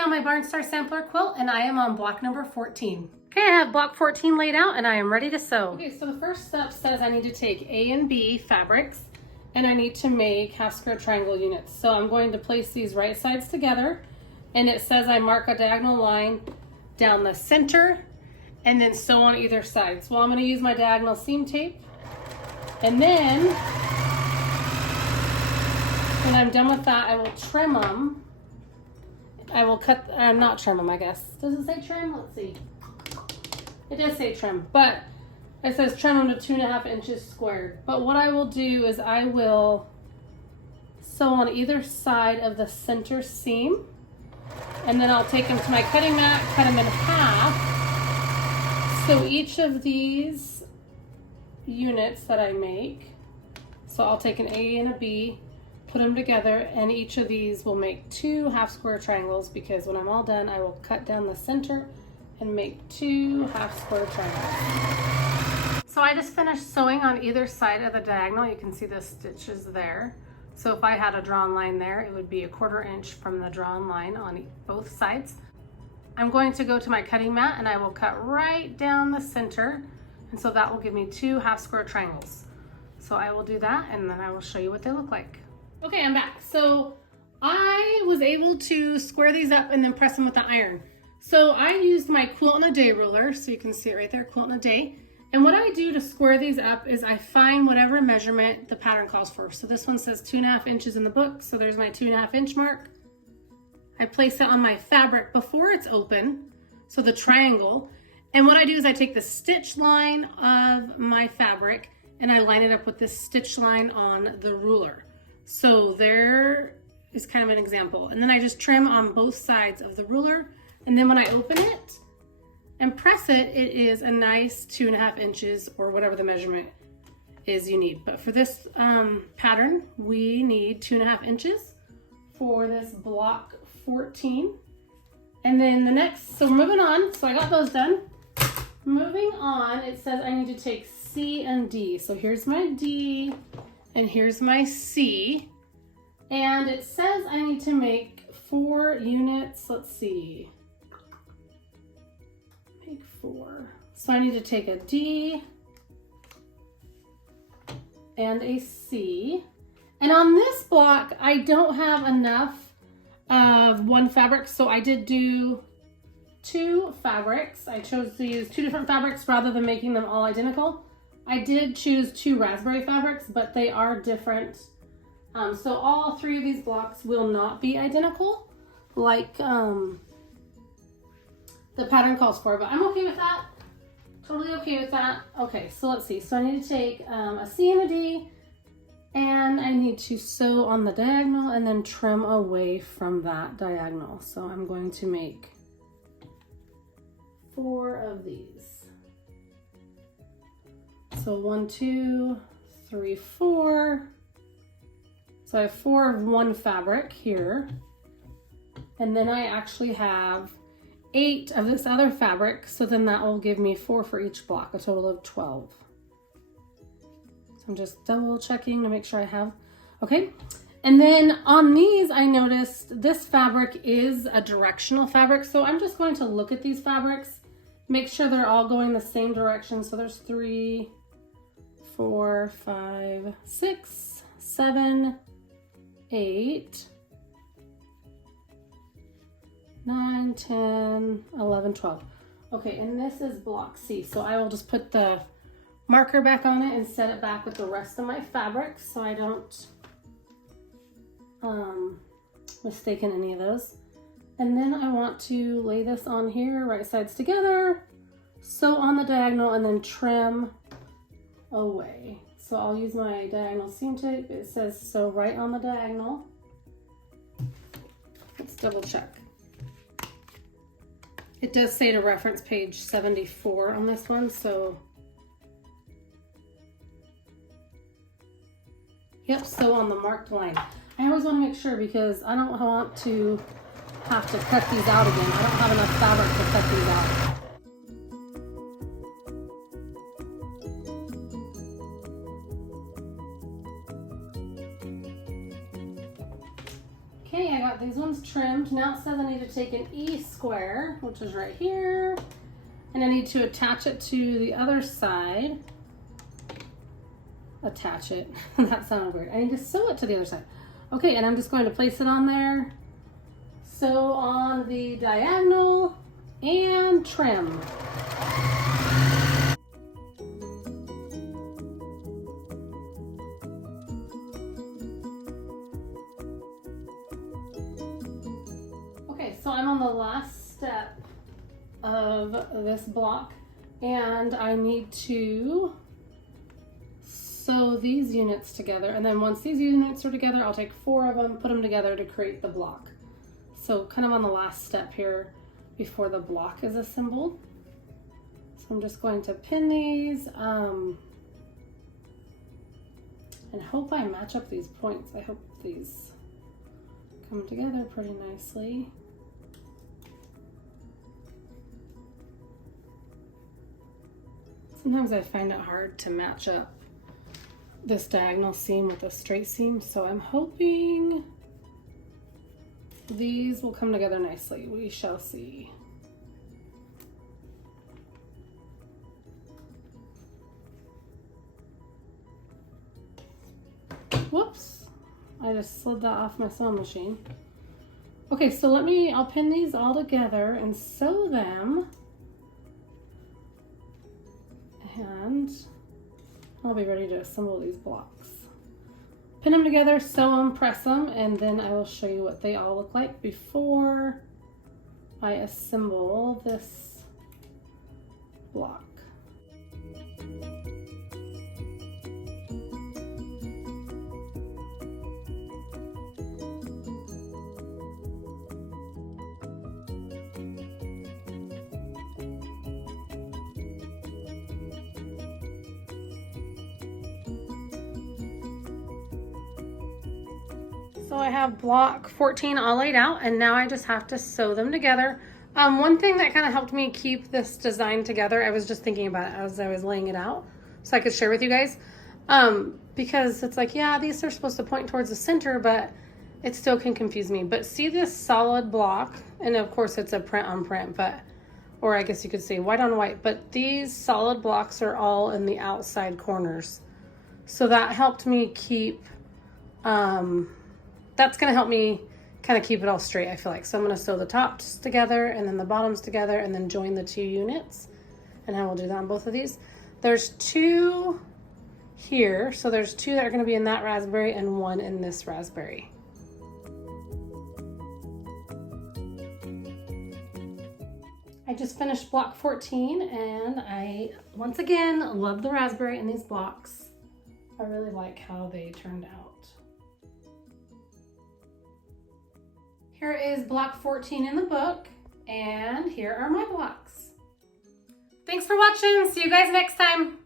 on my Barnstar Sampler quilt, and I am on block number 14. Okay, I have block 14 laid out and I am ready to sew. Okay, so the first step says I need to take A and B fabrics and I need to make half square triangle units. So I'm going to place these right sides together, and it says I mark a diagonal line down the center and then sew on either side. So I'm going to use my diagonal seam tape, and then when I'm done with that, I will trim them. I will cut, not trim them, I guess. Does it say trim? Let's see. It does say trim, but it says trim them to 2.5 inches squared. But what I will do is I will sew on either side of the center seam, and then I'll take them to my cutting mat, cut them in half. So each of these units that I make, so I'll take an A and a B, put them together, and each of these will make 2 half square triangles, because when I'm all done, I will cut down the center and make 2 half square triangles. So I just finished sewing on either side of the diagonal. You can see the stitches there. So if I had a drawn line there, it would be 1/4 inch from the drawn line on both sides. I'm going to go to my cutting mat and I will cut right down the center, and so that will give me 2 half square triangles. So I will do that, and then I will show you what they look like. Okay, I'm back. So I was able to square these up and then press them with the iron. So I used my Quilt in a Day ruler, so you can see it right there, Quilt in a Day. And what I do to square these up is I find whatever measurement the pattern calls for. So this one says 2.5 inches in the book, so there's my 2.5 inch mark. I place it on my fabric before it's open, so the triangle. And what I do is I take the stitch line of my fabric and I line it up with this stitch line on the ruler. So there is kind of an example. And then I just trim on both sides of the ruler. And then when I open it and press it, it is a nice 2.5 inches or whatever the measurement is you need. But for this pattern, we need 2.5 inches for this block 14. And then the next, so moving on, so I got those done. Moving on, it says I need to take C and D. So here's my D and here's my C. And it says I need to make 4 units. Let's see. Make 4. So I need to take a D and a C. And on this block, I don't have enough of one fabric, so I did do 2 fabrics. I chose to use 2 different fabrics rather than making them all identical. I did choose 2 raspberry fabrics, but they are different. So all 3 of these blocks will not be identical like the pattern calls for, but I'm okay with that. Totally okay with that. Okay, so let's see. So I need to take a C and a D, and I need to sew on the diagonal and then trim away from that diagonal. So I'm going to make 4 of these. So 1, 2, 3, 4. So I have 4 of one fabric here. And then I actually have 8 of this other fabric. So then that will give me 4 for each block, a total of 12. So I'm just double checking to make sure I have, okay. And then on these, I noticed this fabric is a directional fabric. So I'm just going to look at these fabrics, make sure they're all going the same direction. So there's 3, 4, 5, 6, 7, 8, 9, 10, 11, 12. Okay, and this is block C. So I will just put the marker back on it and set it back with the rest of my fabrics so I don't mistake in any of those. And then I want to lay this on here, right sides together, sew on the diagonal, and then trim away. So I'll use my diagonal seam tape. It says sew right on the diagonal. Let's double check. It does say to reference page 74 on this one, so yep, sew on the marked line. I always want to make sure because I don't want to have to cut these out again. I don't have enough fabric to cut these out. Okay, I got these ones trimmed. Now it says I need to take an E square, which is right here, and I need to attach it to the other side. Attach it. That sounded weird. I need to sew it to the other side. Okay, and I'm just going to place it on there. Sew on the diagonal and trim. Okay, so I'm on the last step of this block, and I need to sew these units together, and then once these units are together, I'll take 4 of them, put them together to create the block. So kind of on the last step here before the block is assembled. So I'm just going to pin these and hope I match up these points. I hope these come together pretty nicely. Sometimes I find it hard to match up this diagonal seam with a straight seam, so I'm hoping these will come together nicely. We shall see. Whoops, I just slid that off my sewing machine. Okay, so I'll pin these all together and sew them, and I'll be ready to assemble these blocks. Pin them together, sew them, press them, and then I will show you what they all look like before I assemble this block. So I have block 14 all laid out, and now I just have to sew them together. One thing that kind of helped me keep this design together, I was just thinking about it as I was laying it out so I could share with you guys, because it's like, yeah, these are supposed to point towards the center, but it still can confuse me. But see this solid block, and of course it's a print on print, but, or I guess you could say white on white, but these solid blocks are all in the outside corners. So that helped me keep, that's going to help me kind of keep it all straight, I feel like. So I'm going to sew the tops together and then the bottoms together and then join the 2 units. And I will do that on both of these. There's 2 here. So there's 2 that are going to be in that raspberry and 1 in this raspberry. I just finished block 14, and I, once again, love the raspberry in these blocks. I really like how they turned out. Here is block 14 in the book, and here are my blocks. Thanks for watching. See you guys next time.